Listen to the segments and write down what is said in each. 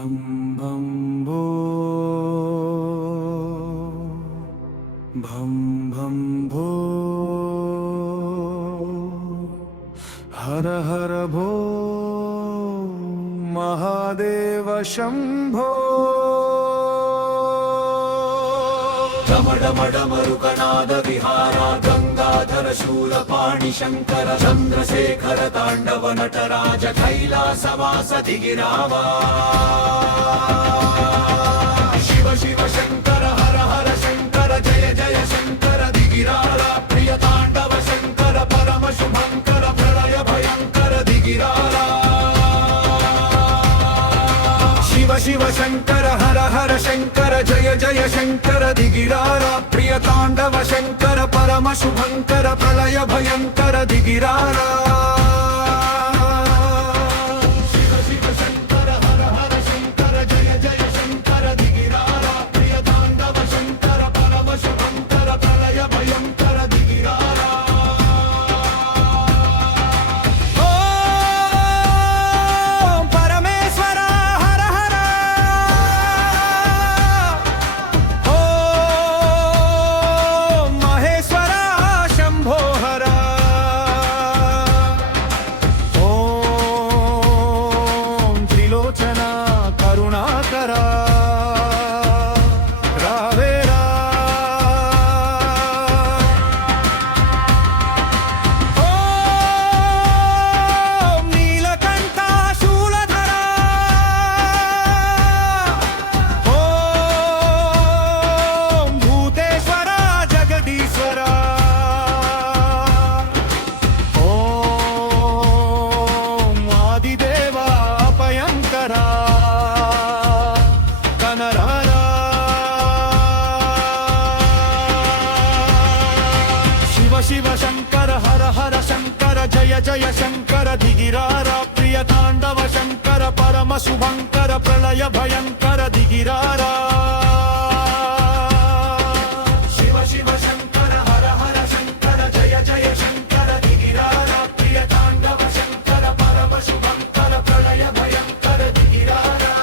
భం భం భో భం భం భో హర హర భో మహాదేవ శంభో డమడమడమరుకనాద విహార గంగాధర శూలపాణి శంకర చంద్రశేఖర తాండవ నటరాజ కైలాసవాస దిగిరావా శివ శివ శంకర హర హర శంకర జయ జయ శంకర దిగిరారా ప్రియ తాండవ శంకర పరమ శుభంకర ప్రళయ భయంకర దిగిరారా శివ శివ శంకర హర హర శంకర జయ జయ శంకర దిగిరారా ప్రియ తాండవ శంకర పరమ శుభంకర ప్రళయ భయంకర దిగిరారా శివ శివ శంకర హర హర శంకర జయ జయ శంకర దిగిరారా ప్రియ తాండవ శంకర పరమ శుభంకర ప్రళయ భయంకర దిగిరారా శివ శంకర హర హర శంకర జయ జయ శంకర దిగిరారా ప్రియ తాండవ శంకర పరమ శుభంకర ప్రళయ భయంకర దిగిరారా శివ శివ శంకర హర హర శంకర జయ జయ శంకర దిగిరారా ప్రియ తాండవ శంకర పరమ శుభంకర ప్రళయ భయంకర దిగిరారా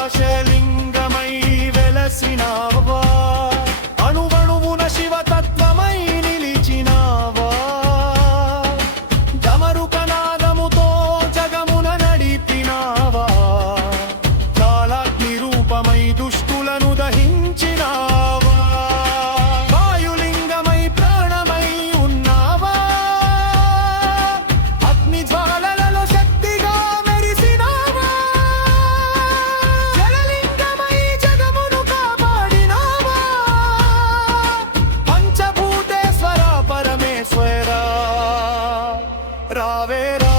ఆకాశలింగమై వెలసినావా శివతత్వమై నిలిచినావా డమరుకనాదముతో జగమున నడిపినావా కాలాగ్ని రూపమై దుష్టులను దహించినావా వాయులింగమై ప్రాణమై ఉన్నావా అగ్ని జ్వాలలలో శక్తిగా మెరిసినావా జలలింగమై జగమును కాపాడినావా పంచభూతేశ్వర పరమేశ్వర రావేరా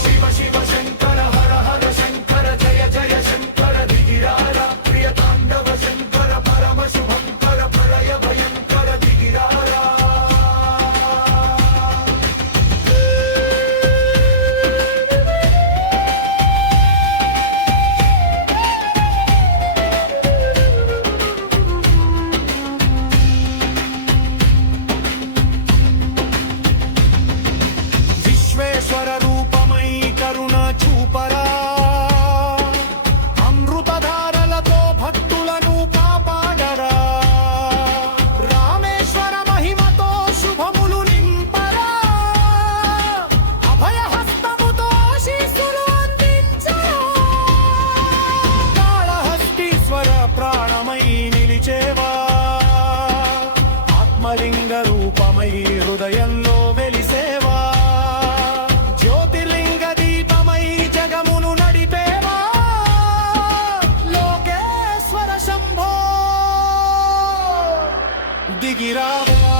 శివ శివ శంకర హర హర శంకర జయ జయ శంకర దిగిరారా ప్రియ తాండవ శంకర పరమ శుభంకర ప్రళయ భయంకర దిగిరారా విశ్వేశ్వర రూపమై కరుణ చూపరా అమృతధారలతో భక్తులను కాపాడరా రామేశ్వర మహిమతో శుభములు నింపరా అభయహస్తముతో ఆశీస్సులు అందించరా కాళహస్తీశ్వర ప్రాణమై నిలిచేవా ఆత్మలింగ రూపమై హృదయంలో వెలిసేవా జ్యోతిర్లింగ దీపమై జగమును నడిపేవా లోకేశ్వర శంభో దిగిరావా